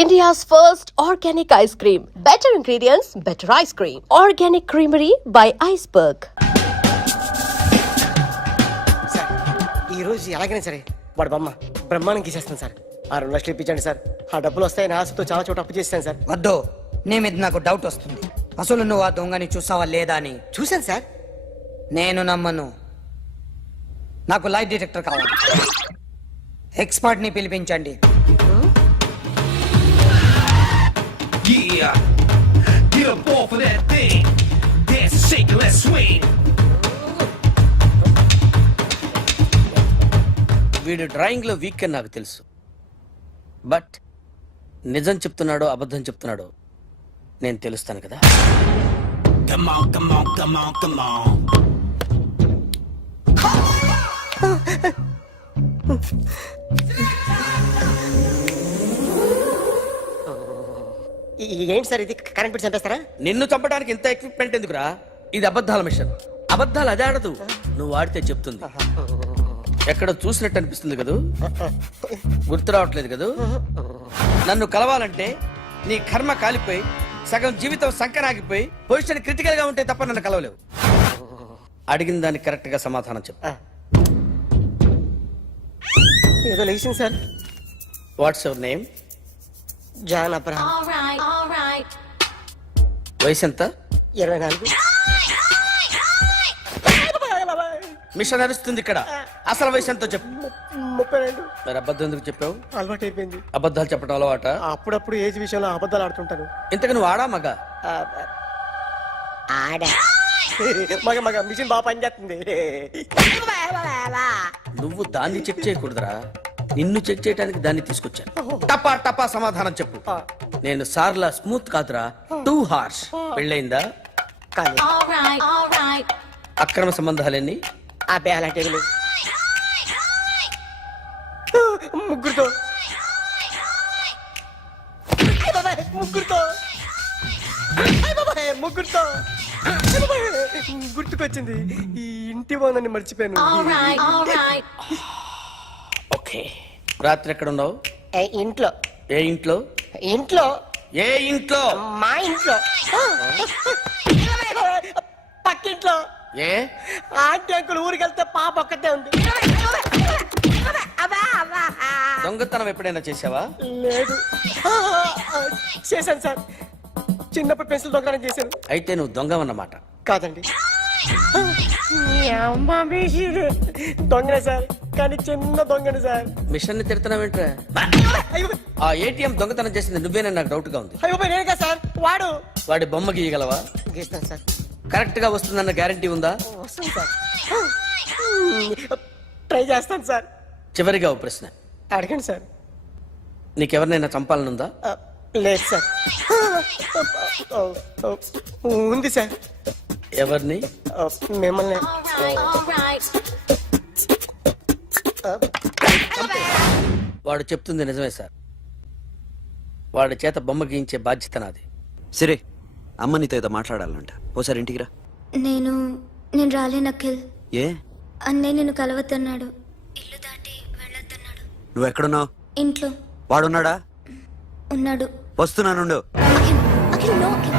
India's first organic ice cream. Better ingredients, better ice cream. Organic Creamery by Iceberg. Sir ఈరోజు ఎలాగైనా సరే వాడు బొమ్మ బ్రహ్మాండం గీసేస్తాను సార్. 6 లక్షలు ఇప్పించండి సార్. ఆ డబ్బులు వస్తాయని ఆశతో చాలా చోట అప్పు చేస్తాను సార్. వద్దు, నీ మీద నాకు డౌట్ వస్తుంది. అసలు నువ్వు ఆ దొంగని చూసావా లేదా అని. చూశాను సార్. నేను నమ్మను. నాకు లైట్ డిటెక్టర్ కావాలి. ఎక్స్పర్ట్ ని పిలిపించండి. Yeah, get up off of that thing. Dance and shake and let's swing. వీడు డ్రాయింగ్లో వీక్ అని నాకు తెలుసు. బట్ నిజం చెప్తున్నాడో అబద్ధం చెప్తున్నాడో నేను తెలుస్తాను కదా. Come on, come on, come on, come on. ఏంటి సార్ ఇది? కరెంట్ బిల్ చంపేస్తారా? నిన్ను చంపడానికి ఇంత ఎక్విప్మెంట్ ఎందుకురా? ఇది అబద్ధాల మిషన్. అబద్ధాలు అదే ఆడదు, నువ్వు ఆడితే చెప్తుంది. ఎక్కడ చూసినట్టు అనిపిస్తుంది కదూ, గుర్తు రావట్లేదు కదూ. నన్ను కలవాలంటే నీ కర్మ కాలిపోయి సగం జీవితం సంకరాగిపోయి పొజిషన్ క్రిటికల్ గా ఉంటే తప్ప నన్ను కలవలేవు. అడిగిన దానికి కరెక్ట్ గా సమాధానం చెప్పు. ఏదో లేచింది sir. What's your name? John Abraham. వయసు ఎంత? 24. మిషన్ నడుస్తుంది ఇక్కడ. అసలు వయసు ఎంతో చెప్పు. 32. మరి అబద్ధం ఎందుకు చెప్పావు? అలవాటు అయిపోయింది. అబద్ధాలు చెప్పడం అలవాట? అప్పుడప్పుడు ఏజ్ విషయంలో అబద్ధాలు ఆడుతుంటాను. ఇంతకు నువ్వు ఆడా మగ? ఆడా. మగ మిషన్ బాగా పనిచేస్తుంది. నువ్వు దాన్ని చెక్ చేయకూడదురా, నిన్ను చెక్ చేయడానికి దాన్ని తీసుకొచ్చాను. టపా టపా సమాధానం చెప్పు. నేను సార్లా స్మూత్ కాదురా, టూ హార్ష్. పెళ్ళయిందా? కానీ అక్రమ సంబంధాలన్నీ? అబ్బే అలాంటి ముగ్గురుతో ముగ్గురుతో గుర్తుకొచ్చింది. ఈ ఇంటి బాగుందని మర్చిపోయాను. ఓకే, రాత్రి ఎక్కడ ఉన్నావు? ఇంట్లో. ఏ ఇంట్లో? ఇంట్లో. ఏ ఇంట్లో? మా ఇంట్లో. పక్కింట్లో. ఏ ఆంటీ అంకుల్ ఊరికి వెళ్తే పాప ఒక్కతే ఉంది. దొంగతనం ఎప్పుడైనా చేసావా? లేదు. చేశాను సార్. చిన్నప్పుడు పెన్సిల్ దొంగతనం చేశాను. అయితే నువ్వు దొంగవన్నమాట. కాదండి, దొంగనే సార్, కానీ చిన్న దొంగని సార్. మిషన్ ని తిడుతున్నావేంట్రా? ఆ ఏటీఎం దొంగతనం చేసింది నువ్వేనని నాకు డౌట్ గా ఉంది. అయ్యో నేనే కదా సార్. వాడి బొమ్మ గీయగలవా? గీస్తాను సార్. కరెక్ట్ గా వస్తుందన్న గ్యారంటీ ఉందా? వస్తాను సార్. ట్రై చేస్తాను సార్. చివరిగా ఓ ప్రశ్న అడగండి సార్. నీకెవరినైనా చంపాలనుందా? లేదు సార్. ఉంది సార్. ఎవరిని? మిమ్మల్ని. వాడు చెప్తుంది నిజమే సార్. వాడి చేత బొమ్మ గీయించే బాధ్యత నాది. సరే, అమ్మ నీతో ఏదో మాట్లాడాలంట. ఓసారి ఇంటికి రా. నేను రాలేను అఖిల్. ఏ? అన్నయ్య నిన్ను కలవద్దన్నాడు. ఇల్లు దాటి వెళ్ళొద్దన్నాడు. నువ్వు ఎక్కడున్నావు? ఇంట్లో. వాడున్నాడా? ఉన్నాడు. వస్తున్నానుండు. అఖిల్, అఖిల్, నో అఖిల్.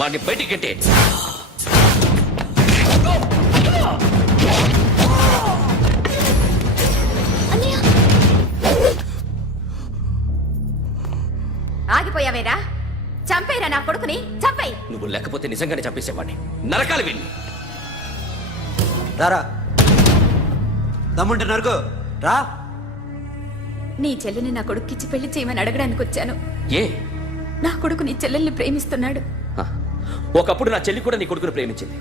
వాడిని బయటికి గట్టే. ఆగిపోయావేరా? చంపేరా నా కొడుకుని, చంపేయ్. నువ్వు లేకపోతే నిజంగానే చంపేసేవాడిని. నరకాలి వీడిని. రారా, దమ్ముంటే నరుకు రా. నీ చెల్లిని నా కొడుక్కిచ్చి పెళ్లి చేయమని అడగడానికి వచ్చాను. ఏ? నా కొడుకు నీ చెల్లెల్ని ప్రేమిస్తున్నాడు. ఒకప్పుడు నా చెల్లి కూడా నీ కొడుకును ప్రేమించింది.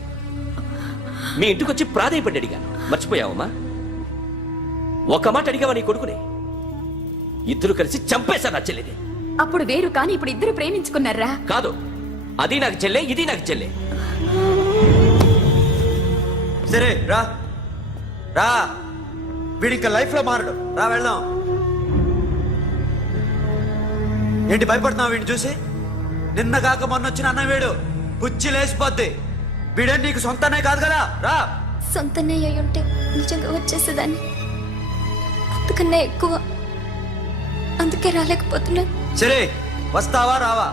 మీ ఇంటికి వచ్చి ప్రాధాయపడి అడిగాను. మర్చిపోయావమ్మా? ఒక మాట అడిగావా నీ కొడుకుని? ఇద్దరు కలిసి చంపేశా నా చెల్లిని. అప్పుడు వేరు, కానీ ఇప్పుడు ఇద్దరు ప్రేమించుకున్నారా? కాదు, అది నాకు చెల్లె, ఇది నాకు చెల్లె. సరే రా రా, వీడి ఇంకా లైఫ్ లో మారడు. రా వెళ్దాం. ఏంటి భయపడుతున్నావు వీడిని చూసి? నిన్న కాక మొన్న వచ్చిన అన్న వీడు పుచ్చి లేచిపోద్ది. వీడే నీకు సొంతనే కాదు కదా. రా. సొంతనే అయి ఉంటే నిజంగా వచ్చేసేదాన్ని. అంతకన్నా ఎక్కువ. అందుకే రాలేకపోతున్నాను. సరే, వస్తావా రావా?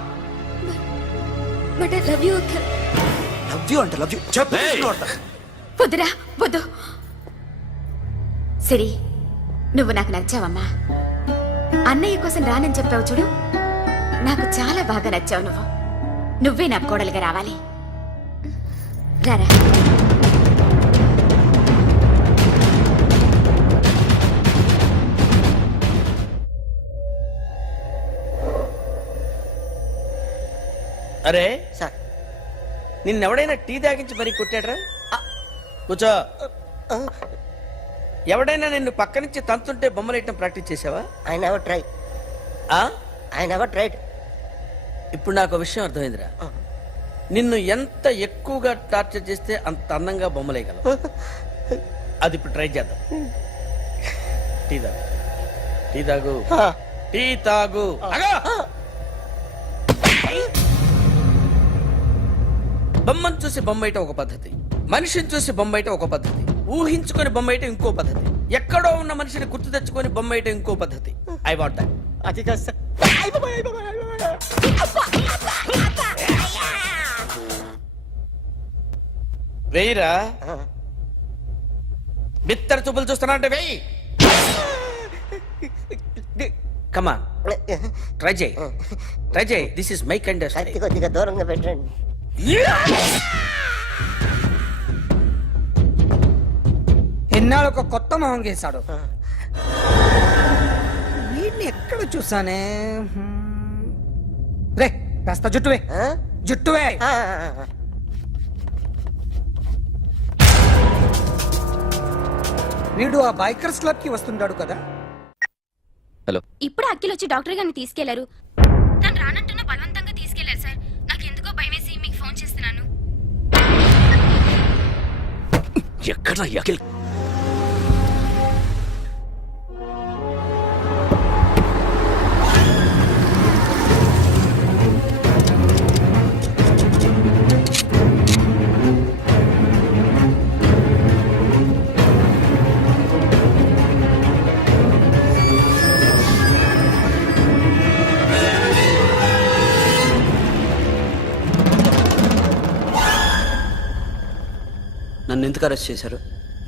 But I love you Akhil. Love you అంటే లవ్ యూ చెప్పు. వద్దురా వద్దు. సిరి, నువ్వు నాకు నచ్చావమ్మా. అన్నయ్య కోసం రానని చెప్పావు చూడు, నాకు చాలా బాగా నచ్చావు. నువ్వే నాకు కోడలుగా రావాలి. రారా. అరే, సార్ నిన్నెవడైనా టీ తాగించి మరీ కొట్టాడ్రా? కూర్చో. ఎవడైనా నిన్ను పక్క నుంచి తంతుంటే బొమ్మలేయటం ప్రాక్టీస్ చేసావా? I never try. ఆ? I never tried. ఇప్పుడు నాకు విషయం అర్థమైందిరా. నిన్ను ఎంత ఎక్కువగా టార్చర్ చేస్తే అంత అందంగా బొమ్మలేయగలవు. అది ఇప్పుడు ట్రై చేద్దాం. టీ తాగు, టీ తాగు, టీ తాగు. ఆగు! బొమ్మను చూసి బొమ్మేయటం ఒక పద్ధతి, మనిషిని చూసి బొమ్మేయటం ఒక పద్ధతి, ఊహించుకొని బొమ్మేయటం ఇంకో పద్ధతి, ఎక్కడో ఉన్న మనిషిని గుర్తు తెచ్చుకొని బొమ్మేయటం ఇంకో పద్ధతి. I want that. అది కాదు సార్. వెయ్యిరా. బిత్తర చూపులు చూస్తున్నా అంటే వెయ్యి. కమా, ట్రై చేయి, ట్రై చేయి. This is my kind of కత్తి కొద్దిగా దూరంగా పెట్టండి. ఎన్నాళ్ళు ఒక కొత్త మొహం గీశాడు. వీడిని ఎక్కడ చూసానే? రే, కాస్త జుట్టువే, జుట్టువే. వీడు ఆ బైకర్స్ క్లబ్ కి వస్తుంటాడు కదా. ఇప్పుడు అఖిల్ వచ్చి డాక్టర్ గారిని తీసుకెళ్లారు. తను రానంటున్న బలవంతంగా తీసుకెళ్లారు సార్. నాకు ఎందుకో భయం వేసి మీకు ఫోన్ చేస్తున్నాను. ఎక్కడ అఖిల్? నన్ను ఎందుకు అరెస్ట్ చేశారు?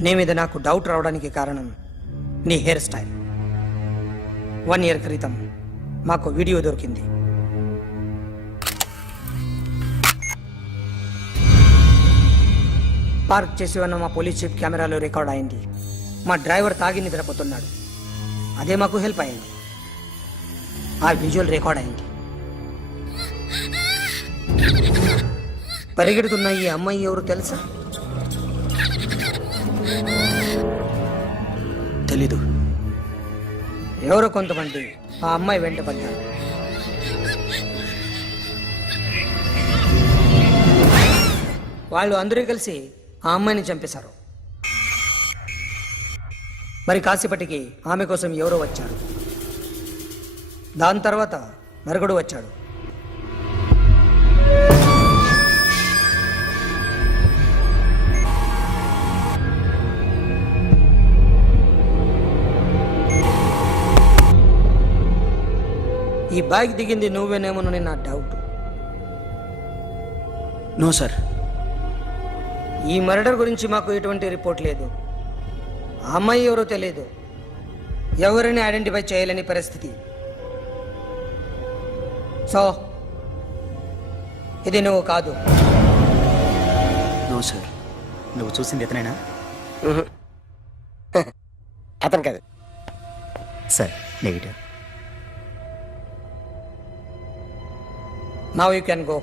నీ మీద నాకు డౌట్ రావడానికి కారణం నీ హెయిర్ స్టైల్. 1 year క్రితం మాకు వీడియో దొరికింది. పార్క్ చేసి ఉన్న మా పోలీస్ జీప్ కెమెరాలో రికార్డ్ అయింది. మా డ్రైవర్ తాగి నిద్రపోతున్నాడు. అదే మాకు హెల్ప్ అయింది. ఆ విజువల్ రికార్డ్ అయింది. పరిగెడుతున్న ఈ అమ్మాయి ఎవరు తెలుసా? తెలీదు. ఎవరో కొంతమంది ఆ అమ్మాయి వెంట పడ్డారు. వాళ్ళు అందరూ కలిసి ఆ అమ్మాయిని చంపేశారు. మరి కాసేపటికి ఆమె కోసం ఎవరో వచ్చారు. దాని తర్వాత మరొకడు వచ్చాడు. ఈ బైక్ దిగింది నువ్వేనేమోనని నా డౌట్. No sir. ఈ మర్డర్ గురించి మాకు ఎటువంటి రిపోర్ట్ లేదు. ఆ అమ్మాయి ఎవరో తెలియదు. ఎవరిని ఐడెంటిఫై చేయలేని పరిస్థితి. సో ఇది నువ్వు కాదు. No sir. నువ్వు చూసింది ఇతనేనా? అతను కాదు sir. Negative. Now you can go.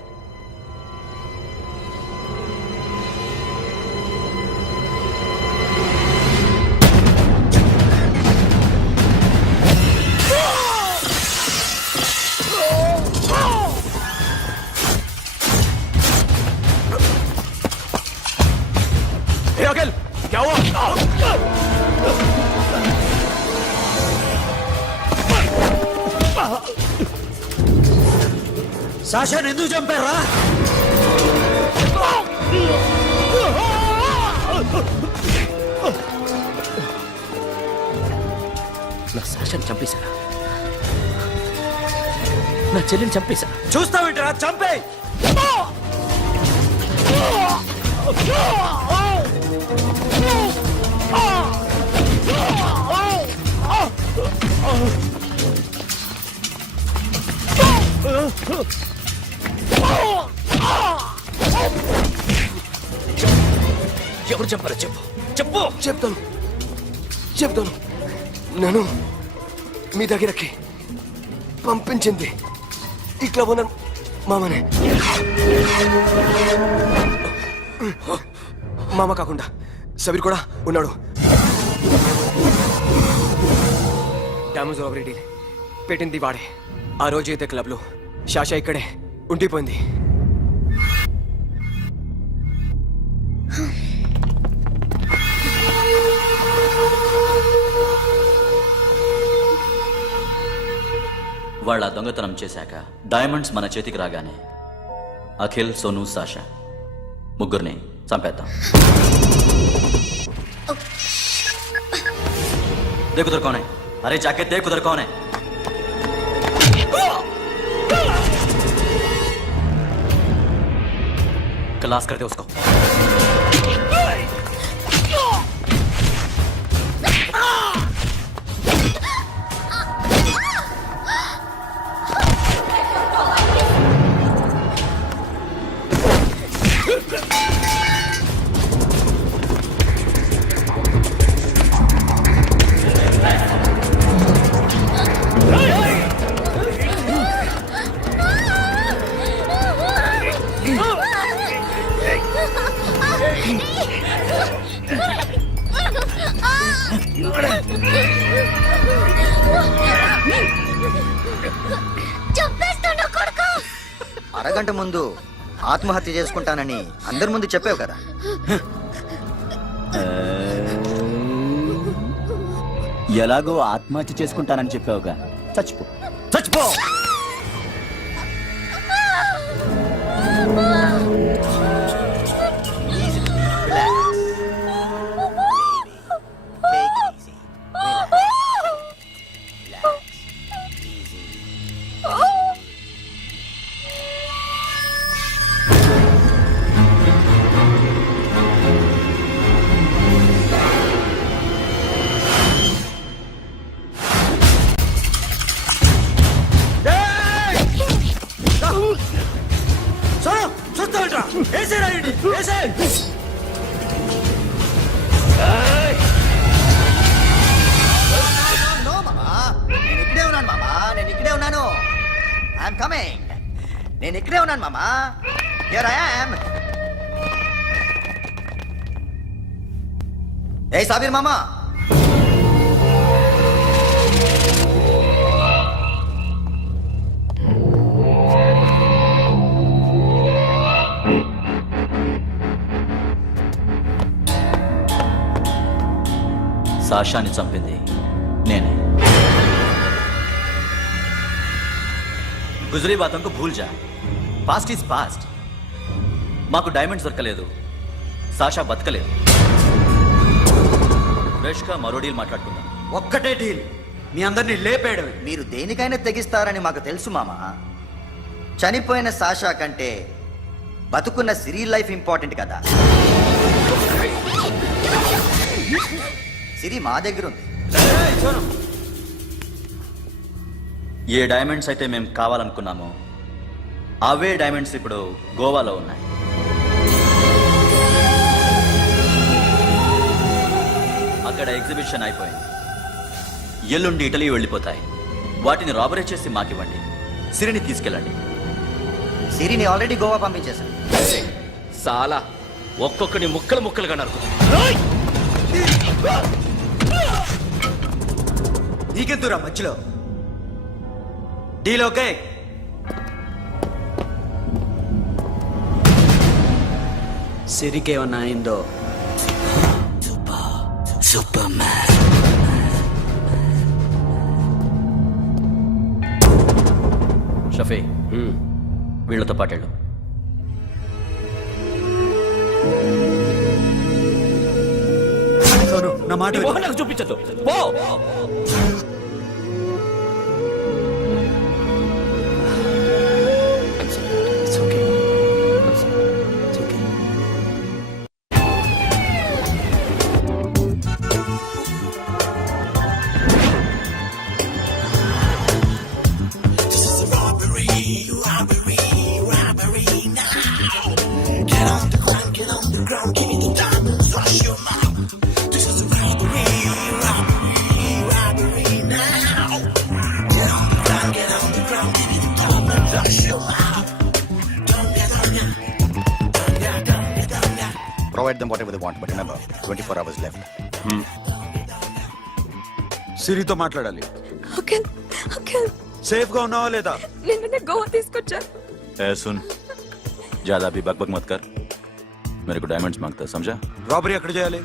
Akhil क्या हुआ? సాషాని ఎందుకు చంపారా? నా సాషాన్ని చంపేశారా? నా చెల్లిని చంపేశారా? చూస్తావేంట్రా, చంపే. ఎవరు చంపారో చెప్పు, చెప్పు. చెప్తాను నన్ను మీ దగ్గరకి పంపించింది ఇట్లా ఉన్న మామనే. మామ కాకుండా సబీర్ కూడా ఉన్నాడు. డ్యామేజ్ ఓవర్ పెట్టింది వాడే. ఆ రోజు అయితే క్లబ్లో షాషా ఇక్కడే ఉండిపోయింది. వాళ్ళ దొంగతనం చేశాక డైమండ్స్ మన చేతికి రాగానే అఖిల్, సోను, సాషా ముగ్గురిని చంపేద్దాం. देखो उधर कौन है? अरे जाके देख उधर कौन है? क्लास करते उसको. అరగంట ముందు ఆత్మహత్య చేసుకుంటానని అందరి ముందు చెప్పావు కదా. ఎలాగో ఆత్మహత్య చేసుకుంటానని చెప్పావుగా, చచ్చిపో చచ్చిపో. చూస్తావేంట్రా? వేసేరా వీడిని, వేసేయ్. నేను ఇక్కడే ఉన్నాను మామా, నేను ఇక్కడే ఉన్నాను. I'm coming. నేను ఇక్కడే ఉన్నాను మామా. Here I am. ఏ సాబీర్ మామా, సాషాని చంపింది నేనే. గుజరీ బాతంకు భూల్ జా, పాస్ట్ ఈజ్ పాస్ట్. మాకు డైమండ్స్ దొరకలేదు, సాషా బతకలేదు. రేష్కా మరో డీల్ మాట్లాడుకుందాం. ఒక్కటే డీల్, మీ అందరినీ లేపేయడమే. మీరు దేనికైనా తెగిస్తారని మాకు తెలుసు మామా. చనిపోయిన సాషా కంటే బతుకున్న సిరి లైఫ్ ఇంపార్టెంట్ కదా. సిరి మా దగ్గర ఉంది. ఏ డైమండ్స్ అయితే మేము కావాలనుకున్నామో అవే డైమండ్స్ ఇప్పుడు గోవాలో ఉన్నాయి. అక్కడ ఎగ్జిబిషన్ అయిపోయింది. ఎల్లుండి ఇటలీ వెళ్ళిపోతాయి. వాటిని రాబరీ చేసి మాకివ్వండి. సిరిని తీసుకెళ్ళండి. సిరిని ఆల్రెడీ గోవా పంపించేశాను. సాలా ఒక్కొక్కని ముక్కలు ముక్కలుగా నరుకు. నీకెందురా మధ్యలో? Deal okay? సిరికేమన్నా అయిందో? షఫీ, వీళ్ళతో పాటేళ్ళు. సోను నా మాట నీ విను. మొహం నాకు చూపించద్దు పో. Provide them whatever they want, but remember, 24 hours left. సిరితో మాట్లాడాలి. అఖిల్ అఖిల్ సేఫ్ గా ఉన్నావా లేదా? నిన్న గోవా తీసుకొచ్చాను. ए सुन, ज्यादा भी बकबक मत कर. मेरे को डायमंड्स मांगता है, समझा? రాబరీ ఎక్కడ చేయాలి?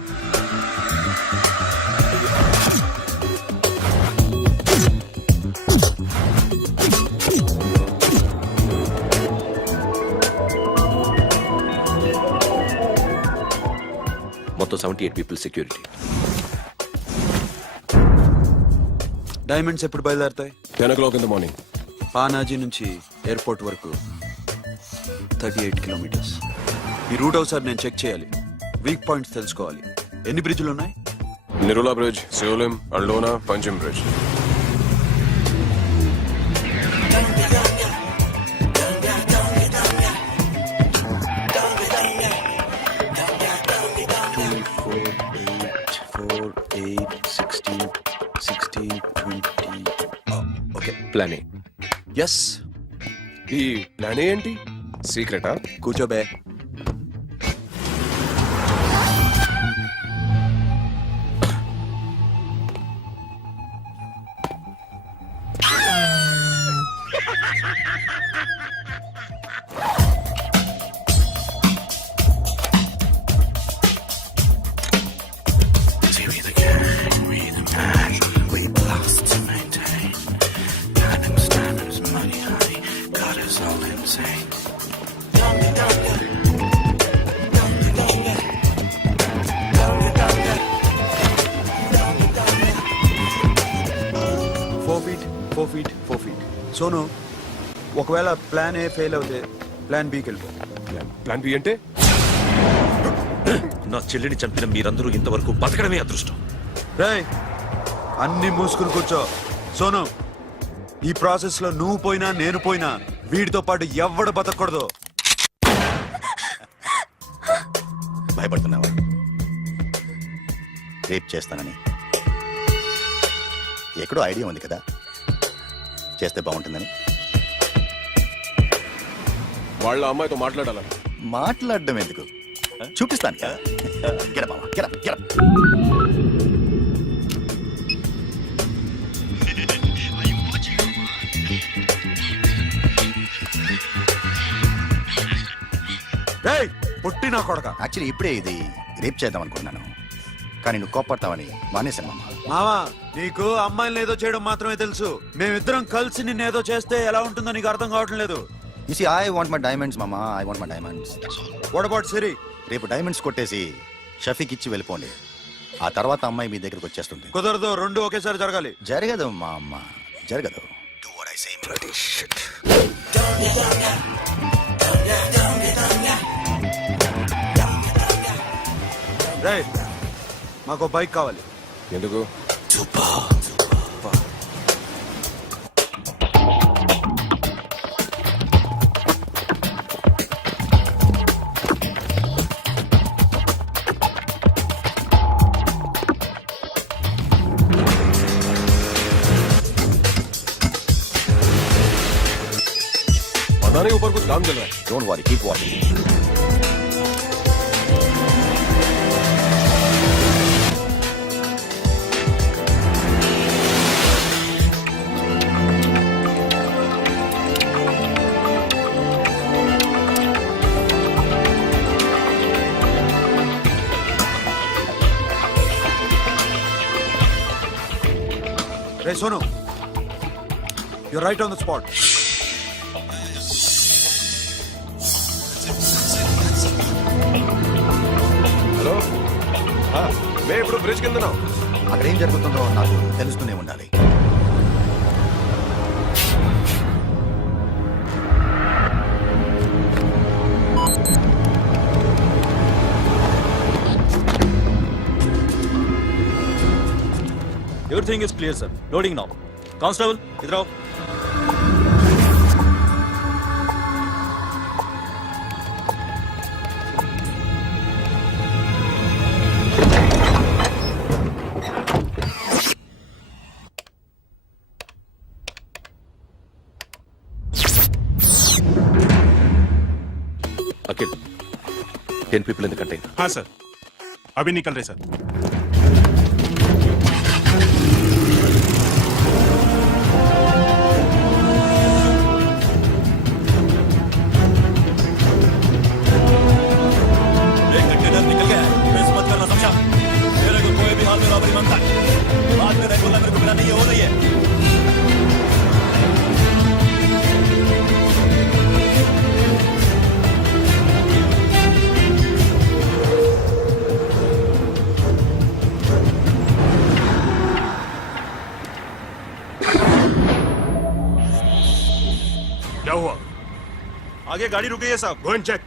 మొత్తం 78 పీపుల్ సెక్యూరిటీ. డైమండ్స్ ఎప్పుడు బయలుదేరుతాయి? 10 o'clock in the morning. Panaji నుంచి ఎయిర్పోర్ట్ వరకు 38 కిలోమీటర్స్. ఈ రూట్ ఒకసారి నేను చెక్ చేయాలి. వీక్ పాయింట్స్ తెలుసుకోవాలి. ఎన్ని బ్రిడ్జ్లు ఉన్నాయి? Nirula Bridge, Seolim, Aldona, Panjim Bridge. Okay. Plan A. Yes. ఈ ప్లాన్ ఏంటి? సీక్రెటా? కూర్చోబే. సోను, ఒకవేళ ప్లాన్ ఏ ఫెయిల్ అవుతే ప్లాన్ బికి వెళ్ళిపో. ప్లాన్ బి అంటే? నా చెల్లిని చంపిన మీరందరూ ఇంతవరకు బతకడమే అదృష్టం. రేయ్, అన్ని మూసుకుని కూర్చో. సోను, ఈ ప్రాసెస్ లో నువ్వు పోయినా నేను పోయినా వీడితో పాటు ఎవ్వడు బతకూడదు. భయపడుతున్నావా? రేప్ చేస్తానని ఎక్కడో ఐడియా ఉంది కదా, చేస్తే బాగుంటుందని. వాళ్ళ అమ్మాయితో మాట్లాడాల. మాట్లాడడం ఎందుకు, చూపిస్తాను కదా. గెర బావా, గెర, గెర. రేయ్, పుట్టి నా కొడక. యాక్చువల్లీ ఇప్పుడే ఇది రేప్ చేద్దాం అనుకున్నాను, కానీ నువ్వు కోపడతావని మానేశాను మామ. మావా, నీకు అమ్మాయిని ఏదో చేయడం మాత్రమే తెలుసు. మేమిద్దరం కలిసి నిన్ను ఏదో చేస్తే ఎలా ఉంటుందో నీకు అర్థం కావటం లేదు. You see, I want my diamonds, Mama. I want my diamonds. What about Siri? రేపు డైమండ్స్ కొట్టేసి షఫీక్ ఇచ్చి వెళ్ళిపోండి. ఆ తర్వాత అమ్మాయి మీ దగ్గరకు వచ్చేస్తుంది. కుదరదు, రెండు ఒకేసారి జరగాలి. జరగదు మా అమ్మ, జరగదు. Do what I say. Bloody shit. రేయ్, మాకు బైక్ కావాలి. ఎందుకు? बताने ऊपर कुछ काम चल रहा है. Don't worry, keep watching. Hey, Sonu, you're right on the spot. Bridge కింద అక్కడ ఏం జరుగుతుందో నాకు తెలుస్తూనే ఉండాలి. Everything is clear sir. Loading now. Constable ఇద్దరు. अखिल 10 people in the container. हाँ सर, अभी निकल रहे सर. एक कंटेनर निकल गया है. मिस मत करना, समझा? मेरे को कोई भी हाल में रॉबरी मांगता है. बाद में रेगुलर मेरे को मिला नहीं है, हो रही है. क्या हुआ? आगे गाड़ी रुक गई है साहब. Go and check.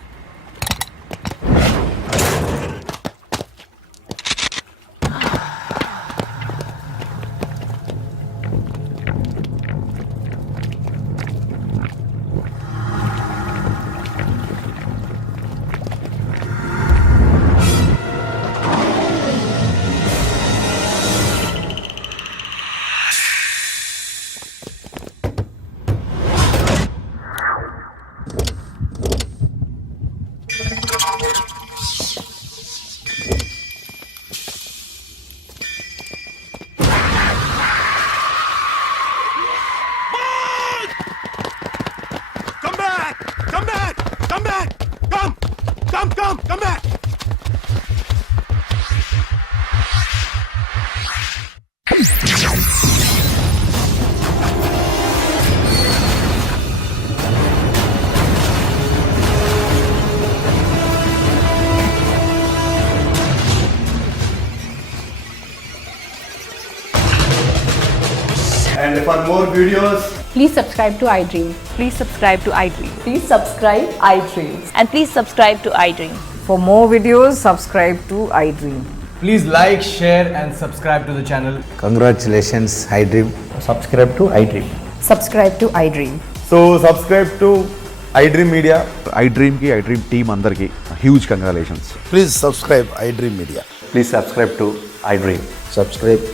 Come back! Come back! Come back! Come back! And for more videos, Please subscribe to iDream. Please subscribe to iDream. Please subscribe iDream. And please subscribe to iDream. For more videos, subscribe to iDream. Please like, share, and subscribe to the channel. congratulations, iDream. Subscribe to iDream. Subscribe to iDream. So subscribe to iDream Media. iDream की iDream team अंदर की huge congratulations. Please subscribe iDream Media. Please subscribe to iDream. Subscribe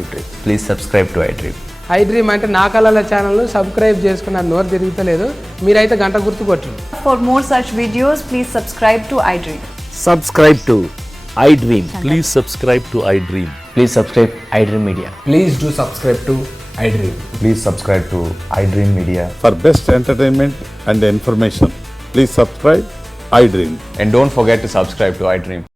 iDream. Please subscribe to iDream. iDream అంటే నా కళల channel subscribe చేసుకున్న నోరు తిరుగుతలేదు. మీరైతే గంట గుర్తు కొట్టండి. For more such videos, please subscribe to iDream. Subscribe to iDream. Please subscribe to iDream. Please subscribe iDream Media. Please do subscribe to iDream. Please subscribe to iDream Media. For best entertainment and information, please subscribe iDream. And don't forget to subscribe to iDream.